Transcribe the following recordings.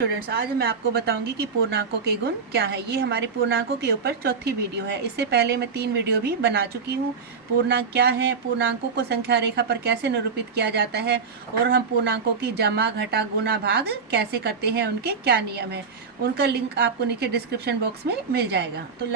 Students, आज मैं आपको बताऊंगी कि पूर्णांकों के गुण क्या है। ये हमारे पूर्णांकों के ऊपर चौथी वीडियो है। इससे पहले मैं 3 वीडियो भी बना चुकी हूँ। पूर्णांक क्या है, पूर्णांकों को संख्या रेखा पर कैसे निरूपित किया जाता है और हम पूर्णांकों की जमा घटा गुना भाग कैसे करते हैं, उनके क्या नियम है, उनका लिंक आपको नीचे डिस्क्रिप्शन बॉक्स में मिल जाएगा। तो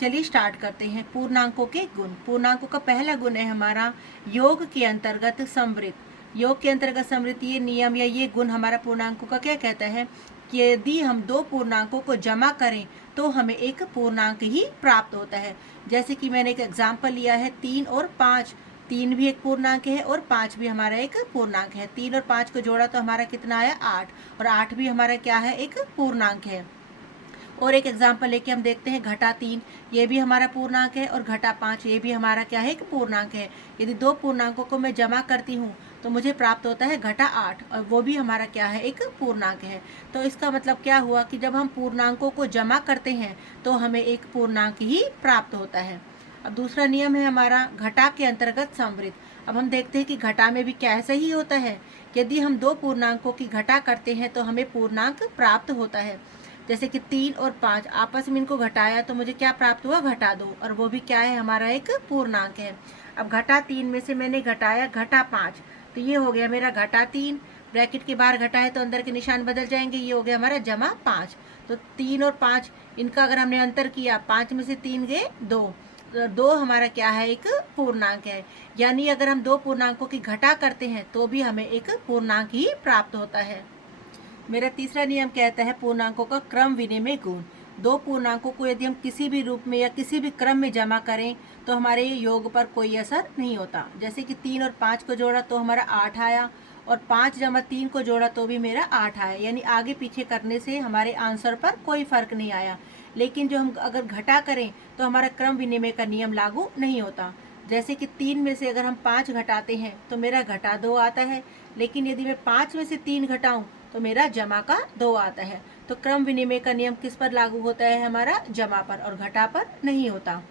चलिए स्टार्ट करते हैं। पूर्णांकों के गुण। पूर्णांकों का पहला गुण है हमारा योग के अंतर्गत समृद्ध। योग के अंतर्गत समृद्धि, ये नियम या ये गुण हमारा पूर्णांकों का क्या कहता है कि यदि हम दो पूर्णांकों को जमा करें तो हमें एक पूर्णांक ही प्राप्त होता है। जैसे कि मैंने एक एग्जांपल लिया है 3 और 5। 3 भी एक पूर्णांक है और 5 भी हमारा एक पूर्णांक है। 3 और 5 को जोड़ा तो हमारा कितना आया, 8, और 8 भी हमारा क्या है, एक पूर्णांक है। और एक एग्जाम्पल लेके हम देखते हैं घटा 3, ये भी हमारा पूर्णांक है, और घटा 5 ये भी हमारा क्या है, एक पूर्णांक है। यदि दो पूर्णांकों को मैं जमा करती हूँ तो मुझे प्राप्त होता है घटा 8, और वो भी हमारा क्या है, एक पूर्णांक है। तो इसका मतलब क्या हुआ कि जब हम पूर्णांकों को जमा करते हैं तो हमें एक पूर्णांक ही प्राप्त होता है। अब दूसरा नियम है हमारा घटा के अंतर्गत समृद्ध। अब हम देखते हैं कि घटा में भी क्या ऐसा ही होता है। यदि हम दो पूर्णांकों की घटा करते हैं तो हमें पूर्णांक प्राप्त होता है। जैसे कि 3 और 5 आपस में इनको घटाया तो मुझे क्या प्राप्त हुआ, घटा 2, और वो भी क्या है, हमारा एक पूर्णांक है। अब घटा 3 में से मैंने घटाया घटा 5, तो ये हो गया मेरा घटा 3। ब्रैकेट के बाहर घटा है तो अंदर के निशान बदल जाएंगे, ये हो गया हमारा जमा 5। तो 3 और 5 इनका अगर हमने अंतर किया, 5 में से 3 गए 2, तो 2 हमारा क्या है, एक पूर्णांक है। यानी अगर हम दो पूर्णांकों की घटा करते हैं तो भी हमें एक पूर्णांक ही प्राप्त होता है। मेरा तीसरा नियम कहता है पूर्णांकों का क्रम विनिमय गुण। दो पूर्णांकों को यदि हम किसी भी रूप में या किसी भी क्रम में जमा करें तो हमारे योग पर कोई असर नहीं होता। जैसे कि 3 और 5 को जोड़ा तो हमारा 8 आया, और 5 जमा 3 को जोड़ा तो भी मेरा 8 आया। यानी आगे पीछे करने से हमारे आंसर पर कोई फर्क नहीं आया। लेकिन जो हम अगर घटा करें तो हमारा क्रम विनिमय का नियम लागू नहीं होता। जैसे कि 3 में से अगर हम 5 घटाते हैं तो मेरा घटा 2 आता है, लेकिन यदि मैं 5 में से 3 घटाऊं तो मेरा जमा का 2 आता है। तो क्रम विनिमय का नियम किस पर लागू होता है, हमारा जमा पर, और घटा पर नहीं होता।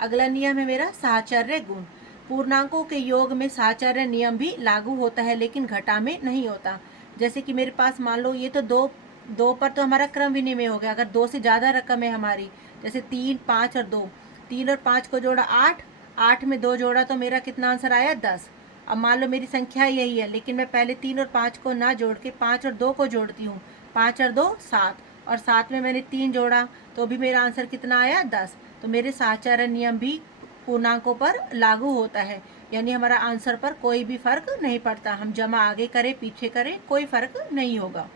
अगला नियम है मेरा साहचर्य गुण। पूर्णांकों के योग में साहचर्य नियम भी लागू होता है लेकिन घटा में नहीं होता। जैसे कि मेरे पास मान लो ये तो दो पर तो हमारा क्रम विनिमय हो गया। अगर 2 से ज़्यादा रकम है हमारी, जैसे 3, 5 और 2, 3 और 5 को जोड़ा 8, 8 में 2 जोड़ा तो मेरा कितना आंसर आया, 10। अब मान लो मेरी संख्या यही है, लेकिन मैं पहले 3 और 5 को ना जोड़ के 5 और 2 को जोड़ती हूँ। 5 और 2 7, और 7 में मैंने 3 जोड़ा तो भी मेरा आंसर कितना आया, 10। तो मेरे साहचर्य नियम भी पूर्णांकों पर लागू होता है। यानी हमारा आंसर पर कोई भी फर्क नहीं पड़ता। हम जमा आगे करें पीछे करें कोई फर्क नहीं होगा।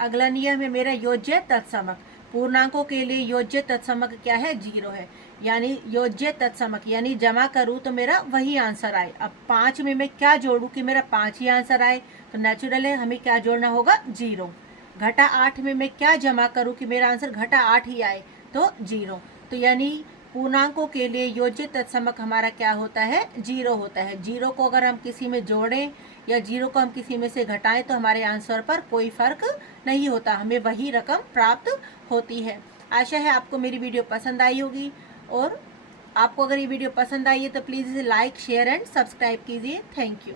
अगला नियम है मेरा योज्य तत्समक। पूर्णांकों के लिए योज्य तत्समक क्या है, 0 है। यानी योज्य तत्समक यानी जमा करूँ तो मेरा वही आंसर आए। अब 5 में मैं क्या जोड़ूं कि मेरा 5 ही आंसर आए, तो नेचुरल है हमें क्या जोड़ना होगा, 0। घटा 8 में मैं क्या जमा करूँ कि मेरा आंसर घटा 8 ही आए, तो 0। तो यानी पूर्णांकों के लिए योज्य तत्समक हमारा क्या होता है, 0 होता है। 0 को अगर हम किसी में जोड़ें या 0 को हम किसी में से घटाएं तो हमारे आंसर पर कोई फर्क नहीं होता, हमें वही रकम प्राप्त होती है। आशा है आपको मेरी वीडियो पसंद आई होगी, और आपको अगर ये वीडियो पसंद आई है तो प्लीज़ इसे लाइक, शेयर एंड सब्सक्राइब कीजिए। Thank you.